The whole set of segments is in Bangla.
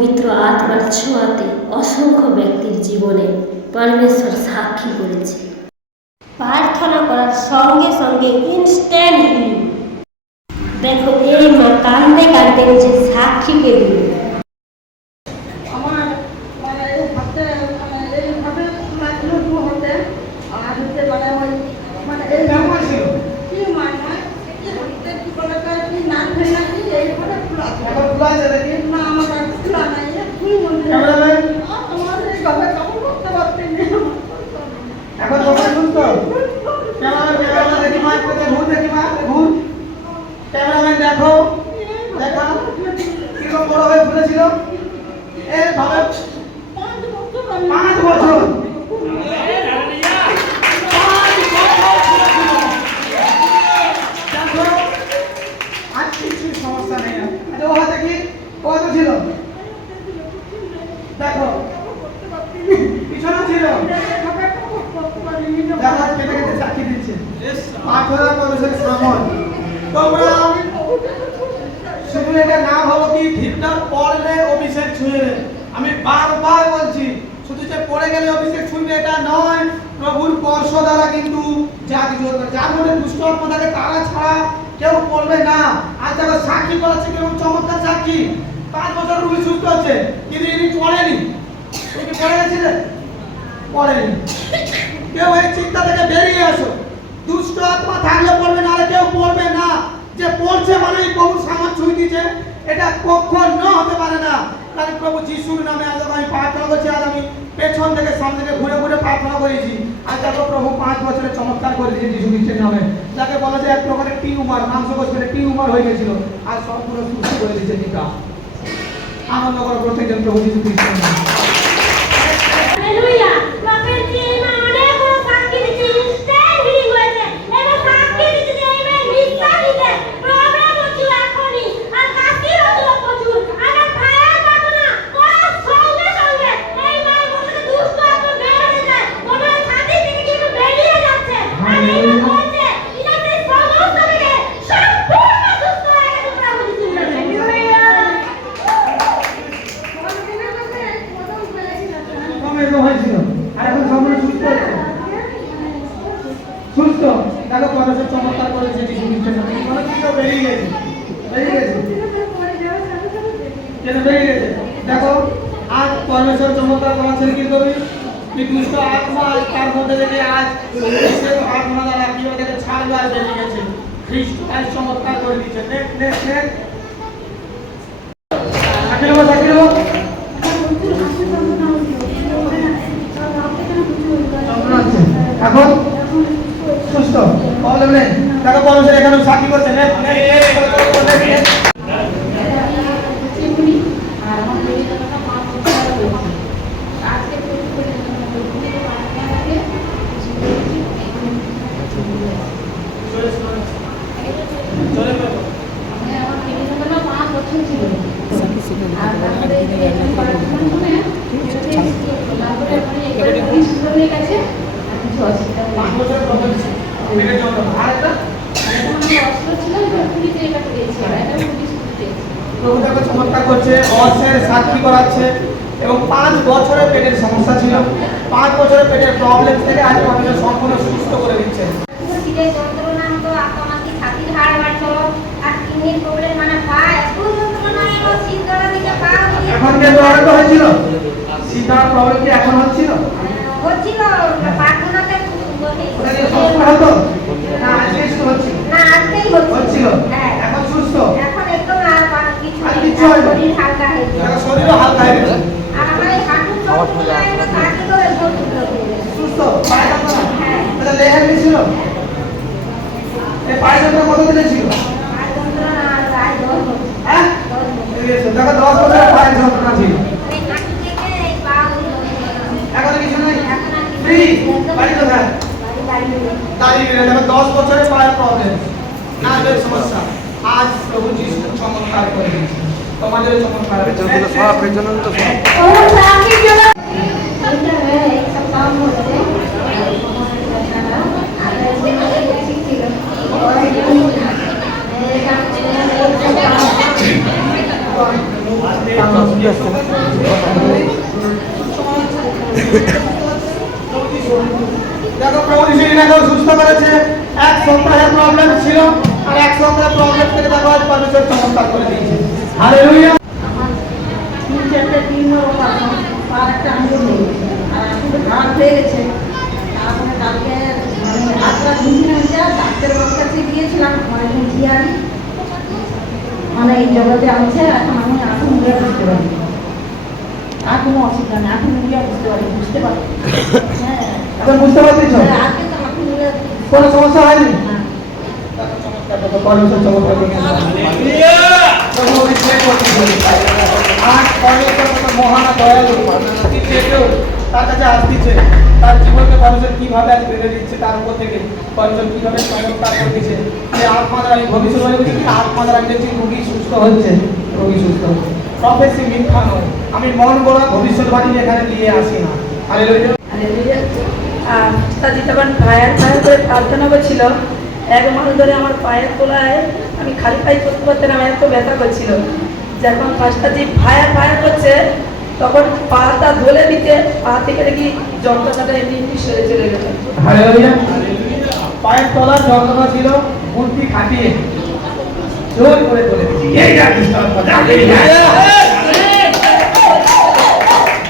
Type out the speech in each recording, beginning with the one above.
পবিত্র আত্মার ছোঁয়াতে অসংখ্য ব্যক্তির জীবনে পরমেশ্বর সাক্ষী করেছে। প্রার্থনা করার সঙ্গে সঙ্গে ইনস্ট্যান্ট দেখো, এই মা কান্দে কান্দে যে সাক্ষীকে দিল আমার মানে এই হাতে মানে এইভাবে লাগল দু হাতে আর হচ্ছে মানে ওই মানে এই কেমন ছিল কি মানে কি হাতে কি বলে কয় কি নাক ভেঙে নাকি এইভাবে খোলা ছিল। এখন খোলা আছে দেখি না আমার আর খোলা নাই এ খুই মনে ক্যামেরাম্যান তোমার এইভাবে কেমন করতে পারছি না এখন তোমার সুস্থ ক্যামেরাম্যান ক্যামেরা দেখি মা একটু ঘুর দেখি মা ঘুর ক্যামেরাম্যান দেখো দেখা কীরকম বড় হয়ে ফুলেছিল এ ভাবে পাঁচ বছর আমি পাঁচ বছর দেখো, আর কিছু সমস্যা নেই আর। আচ্ছা, ও হাতে কি কত ছিল দেখো পিছনে ছিল এইভাবে করতে পারিনি না। দেখা কেটে কেটে সাক্ষী দিচ্ছে পাঁচ হাজার মানুষের শ্রমণ। তোমরা শুধু এটা না ভাবো কি ভিতর পড়লে অভিষেক ছুঁয়ে আমি বারবার বলছি শুধু যে পড়ে গেলে অভিষেক ছুঁয়ে এটা নয় প্রভুর দ্বারা কিন্তু যার মধ্যে থাকে তারা ছাড়া কেউ পড়বে না। আজ দেখো সাক্ষী করাচ্ছে কেউ চমৎকার সাক্ষী পাঁচ বছর রুগী সুস্থ হচ্ছে কিন্তু ইনি পড়েনি। কি পড়ে গেছিলেন? পড়েনি। কেউ এই চিন্তা থেকে বেরিয়ে আসো। দুষ্ট আত্মা থাকলে পড়বে না কেউ পড়বে না। যে পড়ছে মানেই প্রভু সামর্থ্য ছুঁই দিচ্ছে এটা কখনো হতে পারে না। কারণ প্রভু যিশুর নামে আজ আমি প্রার্থনা করছি, আজ আমি পেছন থেকে সামনে থেকে ঘুরে ঘুরে প্রার্থনা করেছি। আর দেখো প্রভু পাঁচ বছরের চমৎকার করে দিয়েছে যিশু খ্রিস্টের নামে। যাকে বলা যায় এক প্রকারের টিউমার, মাংসকোষ পেটে টিউমার হয়ে গেছিল। আর সম্পূর্ণ সুস্থ করে দিয়েছে টিকা আনন্দ করো প্রত্যেকজন প্রভু যিশু খ্রিস্টের নামে হালেলুয়া বাপের যে মা অনেক বড় সাক্ষী দিচ্ছে ইনস্ট্যান্ট হিলিং হয়েছে এবং সাক্ষী দিচ্ছে যে এই মেয়ে মিথ্যা দিতে প্রবলেম হচ্ছিল এখনই আর কাশি হচ্ছিল প্রচুর আমার ভাইয়ের ঘটনা করার সঙ্গে সঙ্গে এই মেয়ের মধ্যে থেকে দুষ্ট আত্মা বের হয়ে যায় মনে হয় ছাতি থেকে কিছু বেরিয়ে যাচ্ছে আর এই মা বলছে ইনাদের সমস্ত থেকে সম্পূর্ণ সুস্থ হয়ে গেছে প্রভু যিশু হালেলুয়া অনেকদিনের মধ্যে প্রথম পেয়েছিলাম কম এরকম হয়েছিল। এখন সম্পূর্ণ সুস্থ হচ্ছে। সুস্থ। দেখো পরমেশ্বর চমৎকার করেছে যিশু খ্রিস্টের নামে মনে হচ্ছে বেরিয়ে গেছে। বেরিয়ে গেছে। দেখো কি কি তার মধ্যে আজ আত্মা দ্বারা কীভাবে ছাড়বে আর বেরিয়ে গেছে? খ্রিস্ট চমৎকার করে দিচ্ছে নেক্সট সাক্ষী নেব যন্ত্রণা হচ্ছে এখন সুস্থ। প্রবলেম নেই। দেখো পরমেশ্বর এখানে সাক্ষী করছে আর প্রভু দেখো চমৎকার করছে অর্থের সাক্ষী করাচ্ছে এবং পাঁচ বছরের পেটের সমস্যা ছিল পাঁচ বছরের পেটের প্রবলেম থেকে আজ সম্পূর্ণ সুস্থ করে দিচ্ছে প্রবলেম এখন কি সীতা প্রবলেম কি এখন হচ্ছিল হচ্ছিল প্রার্থনাতে ওটা কি সবসময় হতো না আজকে শুরু হচ্ছিল না আজকেই হচ্ছিল হচ্ছিল হ্যাঁ এখন সুস্থ এখন একদম আর পা- কিছু আর নেই কিচ্ছু আর হয়নি। শরীর হালকা হয়ে গেছে দেখো শরীরও হালকা হয়ে গেছে আর আমার এই হাঁটুর যন্ত্রণা এলো তাকেও একদম সুন্দর হয়ে গেছে সুস্থ পায়ে যন্ত্রণা হ্যাঁ এটা লেহের ছিল এই পায়ে যন্ত্রণা কত দিনে ছিল পায়ের যন্ত্রণা আর গায়ে জ্বর হচ্ছে দেখো দশ পায়ের যন্ত্রণা ছিল। এখন কিছু নেই? এখন আর কিছু ফ্রি? বাড়ি কোথায় দাঁড়িয়ে গেলে দেখো দশ বছরের পায়ের প্রবলেম নার্ভের সমস্যা। আজ প্রভু যিশু চমৎকার করে দিয়েছে তোমাদের চমৎকার পেছন পেছন তো দেখো প্রভু শ্রীনগর সুস্থ করেছে। এক সপ্তাহে আর এক সপ্তাহে প্রবলেম কালকে রাতটা ঘুমিয়ে কাছে গিয়েছিলাম, ঘরে জিয়ারি আছে এখন আমি এখন মুড়ে বুঝতে পারি আর কোনো অসুবিধা নেই এখন মুড়ে বুঝতে পারি বুঝতে পারি হ্যাঁ। এখন বুঝতে পারতেছ? তো এখন কোনো সমস্যা হয়নি? কোনো সমস্যা চমৎকার আর তার জীবনকে পরমেশ্বর কীভাবে আজ বেড়ে দিচ্ছে তার উপর থেকে পরমেশ্বর কীভাবে সুস্থ হচ্ছে রোগী সুস্থ মিথ্যা নয় আমি মন গড়া ভবিষ্যৎবাণী এখানে নিয়ে আসি না আর সাজি তখন পায়ের পায়ের প্রার্থনা করছিল। এক মাস ধরে আমার পায়ের তোলায় আমি খালি পায়ে করতে পারতাম না এত ব্যথা করছিল। যখন পাঁচটা যে ভায়া ভায়া করছে, তখন পাটা ধরে দিতে, পা থেকে দেখি যন্ত্রণাটা এমনি এমনি সরে চলে গেল। পায়ের তলার যন্ত্রণা ছিল মূর্তি খাটিয়ে জোর করে বলে দিচ্ছি এই যা খ্রিস্টান কথা এই যা।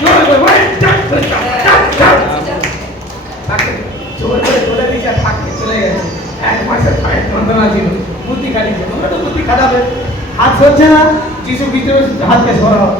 জোর করে বলে, চাপ, চাপ, চাপ, চাপ। তাকে জোর করে তুলে দিয়েছে আর থাকতে চলে গেছে এক মাসের পায়ের যন্ত্রণা ছিল খাটাবে হাত সরছে না যিশু ভিতরে হাতকে সরাও